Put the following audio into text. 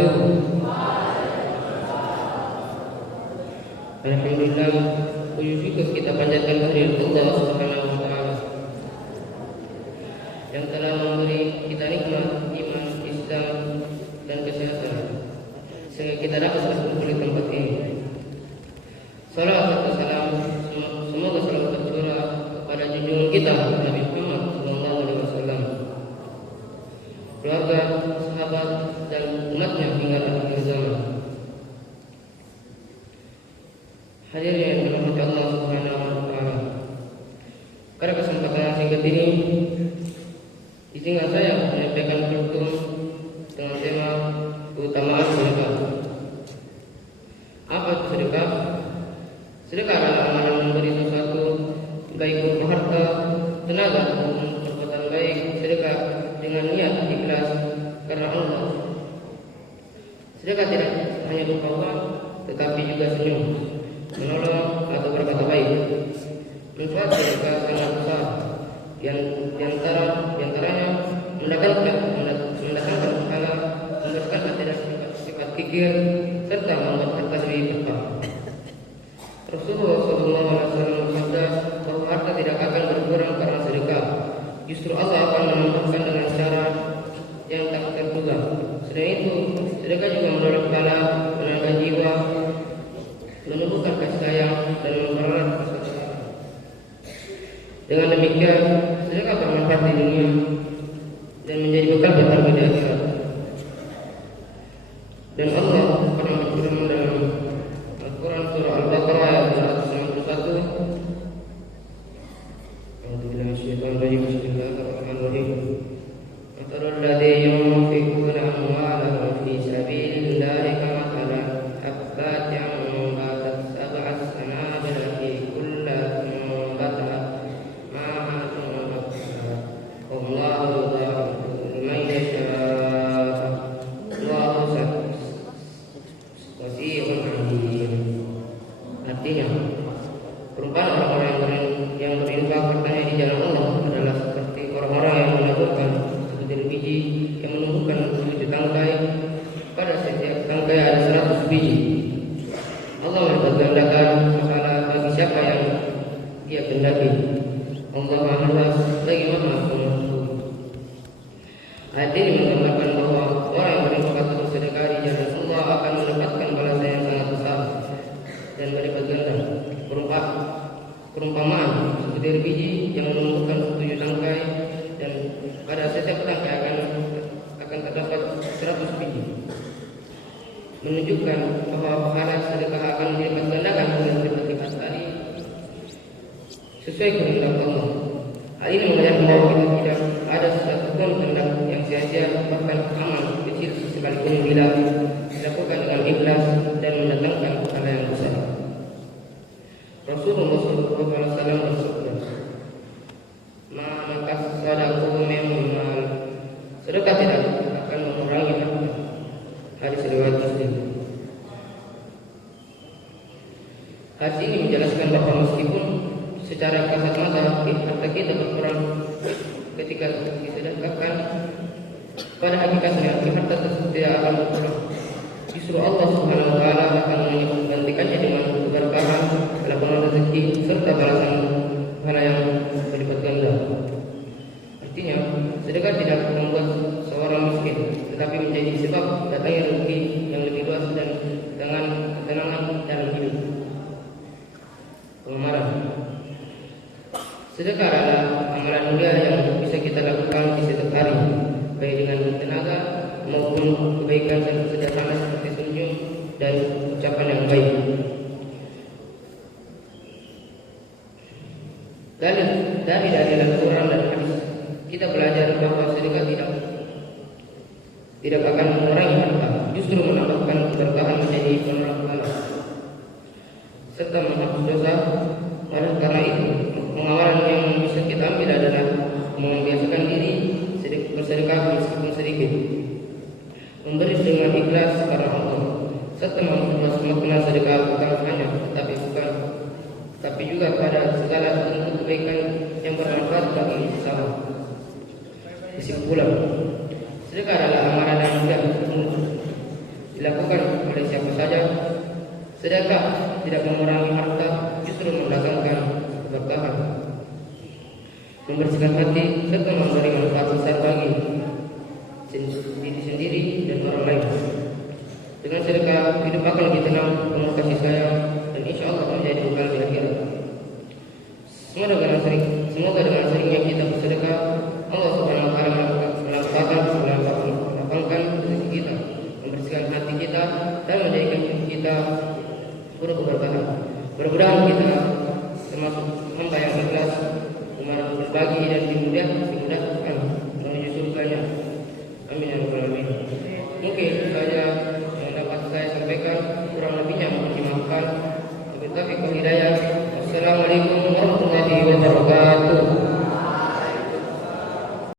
wabarakatuh. Alhamdulillah, puji syukur kita panjatkan kehadirat Allah Subhanahu wa taala yang telah memberi kita nikmat iman, Islam dan kesehatan sehingga kita dapat berkumpul di tempat ini. Salawat dan salam semoga selalu tercurah kepada junjungan kita Nabi Muhammad SAW, keluarga, sahabat dan umatnya hingga akhir zaman. Hadirin yang dirahmati Allah Subhanahu wa taala. Pada kesempatan yang singkat ini, izinkan saya menyampaikan kultum dengan tema keutamaan sedekah. Apa itu sedekah? Sedekah adalah amalan memberi sesuatu, baik berupa harta, tenaga, maupun perbuatan baik. Sedekah dengan niat ikhlas karena Allah. Sedekah tidak hanya berupa uang, tetapi juga senyum, menolong atau berkata baik. Manfaat sedekah sangat besar. Diantaranya mendatangkan pahala, memberikan hati dan sifat pikir, serta membuat harta lebih berkah. Rasulullah SAW bersabda bahwa harta tidak akan berkurang karena sedekah. Justru Allah akan menambahkan dengan cara yang tak terduga. Selain itu, sedekah juga menolong kepala, menambah jiwa, menumbuhkan kasih sayang dan mempererat persaudaraan. Dengan demikian, sedekah bermanfaat di dunia dan menjadi bekal berharga di akhirat. Dan Allah pernah berfirman dalam Al-Quran surah Al-Baqarah ayat 191. A'udzubillahi minasyaitonir rajim. Bismillahirrahmanirrahim. Matalul ladzina yunfiquna amwalahum fi sabilillahi kamathalan habbatin ambatat sab'a sanabila fi kulli sunbulatin Artinya, perumpamaan orang-orang yang berinfak hartanya di jalan Allah adalah seperti orang-orang yang menaburkan sebutir biji yang menumbuhkan 7 tangkai. Pada setiap tangkai ada 100 biji. Allah melipat gandakan pahala bagi siapa yang Dia kehendaki. Allah Maha Luas lagi Maha Pengampun. Ayat ini menggambarkan bahwa orang yang berinfak atau bersedekah di jalan Allah akan mendapatkan balasan yang sangat besar dan berlipat ganda. Perumpamaan sebutir biji yang menumbuhkan 7 tangkai, dan pada setiap tangkai akan terdapat 100 biji, menunjukkan bahwa pahala sedekah akan dilipat gandakan dengan berlipat-lipat kali sesuai kehendak Allah. Hal ini mengajarkan bahwa kita tidak ada sesuatu pun kehendak yang sia-sia, bahkan amal kecil sekalipun bila dilakukan dengan ikhlas dan mendatangkan pahala yang besar. Rasulullah SAW bersabda, "Maka sedekah memang sedekah tidak akan mengurangi harta." Hadis riwayat Muslim. Hadis ini menjelaskan bahwa meskipun secara kasat mata harta kita berkurang ketika disedekahkan, pada hakikatnya harta tersebut tidak akan berkurang. Justru Allah Subhanahu wa taala akan menggantikannya dengan keberkahan, kelapangan rezeki serta balasan pahala yang berlipat ganda. Artinya, sedekah tidak membuat seorang miskin, tetapi menjadi sebab datangnya rezeki yang lebih luas dan dengan ketenangan dalam hidup. Pengamalan. Sedekah adalah amalan mulia yang bisa kita lakukan di setiap hari, baik dengan tenaga maupun kebaikan dan sederhana seperti senyum dan ucapan yang baik. Dari Al-Quran dan hadis kita belajar bahwa sedekah tidak akan mengurangi harta, justru menambahkan keberkahan menjadi penerang pahala serta menghapus dosa. Oleh karena itu, pengawalan yang bisa kita ambil adalah membiasakan diri bersedekah meskipun sedikit, memberi dengan ikhlas karena Allah, serta memperluas makna sedekah bukan hanya tapi juga pada segala bentuk kebaikan yang bermanfaat bagi sesama. Kesimpulan, sedekah adalah amalan yang mudah, dilakukan oleh siapa saja. Sedekah tidak mengurangi harta, justru mendatangkan keberkahan, membersihkan hati, serta memberi manfaat besar bagi diri sendiri dan orang lain. Dengan sedekah hidup akan lebih tenang, penuh kasih sayang, dan insya Allah menjadi bekal di akhirat. Semoga dengan seringnya kita bersedekah, Allah Subhanahu wa Ta'ala melapangkan rezeki kita, membersihkan hati kita, dan menjadikan hidup kita penuh keberkahan. Mudah-mudahan kita termasuk hamba yang ikhlas, berbagi dan dimudahkan